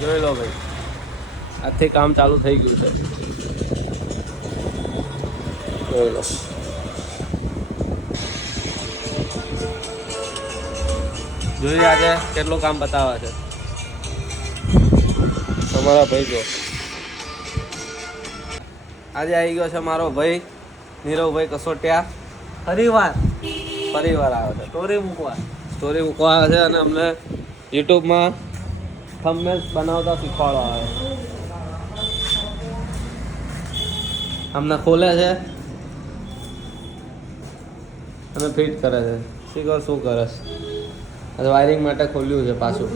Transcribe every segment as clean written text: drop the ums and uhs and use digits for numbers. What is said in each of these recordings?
જોઈ લો ભાઈ, આજથી કામ ચાલુ થઈ ગયું છે. જોઈ લો, જોઈએ આજે કેટલું કામ બતાવે છે તમારા ભાઈ. જો આજે આવી ગયો છે મારો ભાઈ નીરવભાઈ કસોટિયા. ફરીવાર આવે છે સ્ટોરી મૂકવા આવે છે અને અમને યુટ્યુબમાં થંબનેલ્સ બનાવતા શીખવાડવા આવે છે. અમને ખોલે છે અને ફિટ કરે છે. શીખર શું કરે છે? વાયરિંગ માટે ખોલ્યું છે પાછું.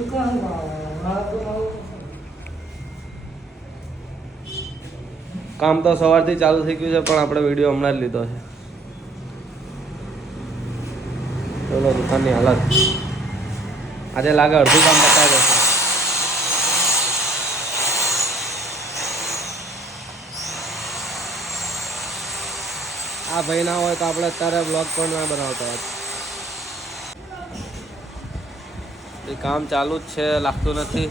કામ તો સવારથી ચાલુ થઈ ગયું છે પણ આપણે વિડીયો હમણાં જ લીધો છે. ચલો દુકાનની હાલત આજે લાગે અડધું કામ બતાવે છે. આ ભાઈ ના હોય તો આપણે અત્યારે બ્લોગ પણ ના બનાવતા હોત. એ કામ ચાલુ જ છે, લાગતું નથી.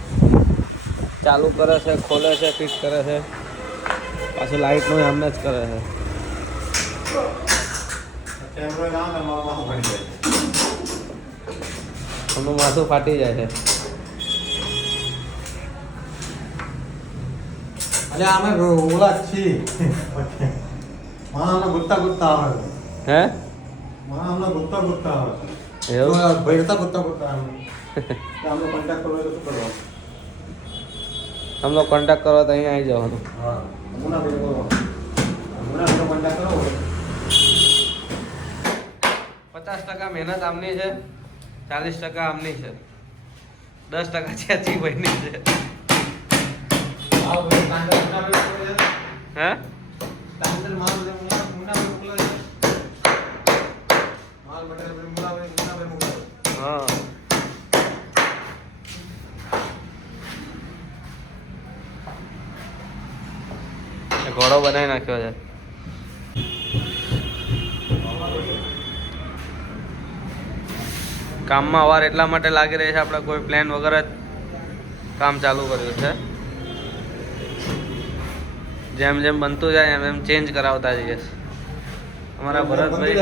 ચાલુ કરે છે, ખોલે છે, ફિટ કરે છે, પાછું લાઇટનું એમને જ કરે છે. એમનું માથું ફાટી જાય છે. અરે અમે ઓલા છીએ. મારા ગુત્તા આવે. હે મારા ગુત્તા આવે. એવું ભેરતા ગુત્તા આવે. આમનો કોન્ટેક્ટ કરવો તો શું કરવાનું? આમનો કોન્ટેક્ટ કરો તો અહીંયા આવી જવાનું. હા, હમણાં કોન્ટેક્ટ કરો. 50% મહેનત આમની છે, 40% આમની છે, 10% ચાચી ભાઈની છે. હે હા ઘોડો બનાવી નાખ્યો છે. કામમાં અવાર એટલા માટે લાગી રહી છે, આપણે કોઈ પ્લાન વગર જ કામ ચાલુ કર્યું છે. જેમ જેમ બનતું જાય એમ એમ ચેન્જ કરાવતા જઈએ. અમારા ભરતભાઈ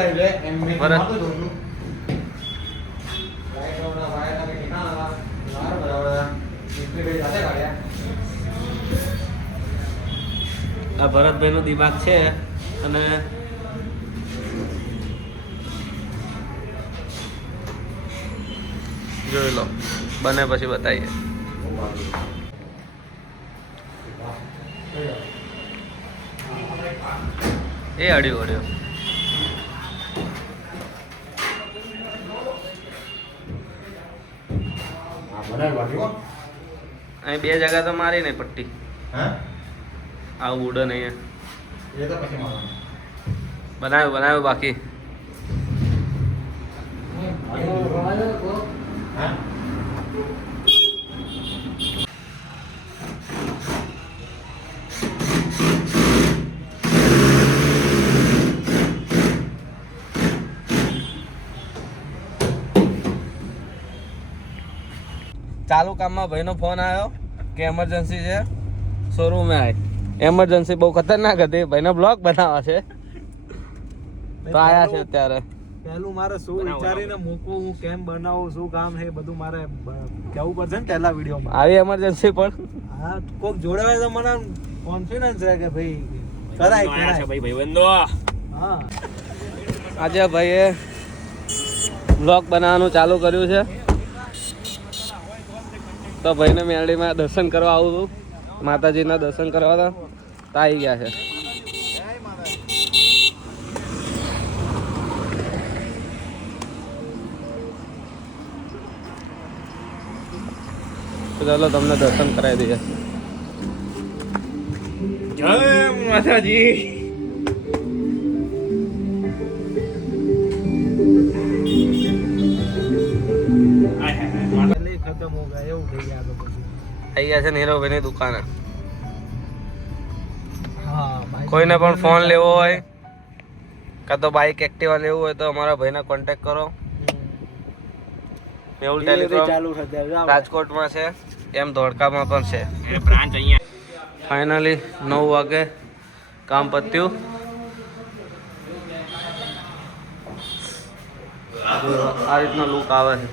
આ ભરતભાઈનું દિમાગ છે અને જોઈ લો, બને પછી બતાવીએ. એ અડ્યો અહીં 2 જગા તો મારી નહીં પટ્ટી. આવું ઉડે નહીં. બનાવ્યું બાકી. ચાલુ કામમાં ભાઈનો ફોન આવ્યો કે એમરજન્સી છે, શોરૂમે આય. એમરજન્સી બહુ ખતરનાક હતી, ભાઈને બ્લોગ બનાવવા છે તો આયા છે અત્યારે. પહેલું મારે શું વિચારીને મૂકવું, હું કેમ બનાવું, શું કામ છે બધું મારે કહેવું પડશે ને પહેલા વિડીયોમાં. આવી એમરજન્સી પણ હા, કોક જોડાવે તો મને કોન્ફિડન્સ રહે કે ભાઈ કરાય છે ભાઈ બંધો. હા, આજે ભાઈએ બ્લોગ બનાવવાનું ચાલુ કર્યું છે તો ભાઈને મેરડીમાં દર્શન કરવા આવું છું. માતાજીના દર્શન કરવા હતા તો આવી ગયા છે. તો ચાલો તમને દર્શન કરાવી દઈએ. જય માતાજી. ખતમ હો ગયા એવું થઈ ગયા. આવી ગયા છે નીરવભાઈની દુકાને. હા, કોઈને પણ ફોન લેવો હોય કાં તો બાઇક એક્ટિવા લેવું હોય તો અમારા ભાઈને કોન્ટેક્ટ કરો. મેહુલ Delivery ટેલિકોમ ચાલુ છે અત્યારે. જાઓ. રાજકોટમાં છે, એમ ધોળકામાં પણ છે. ફાઇનલી 9 વાગે કામ પત્યું. આ રીતનો લુક આવે છે.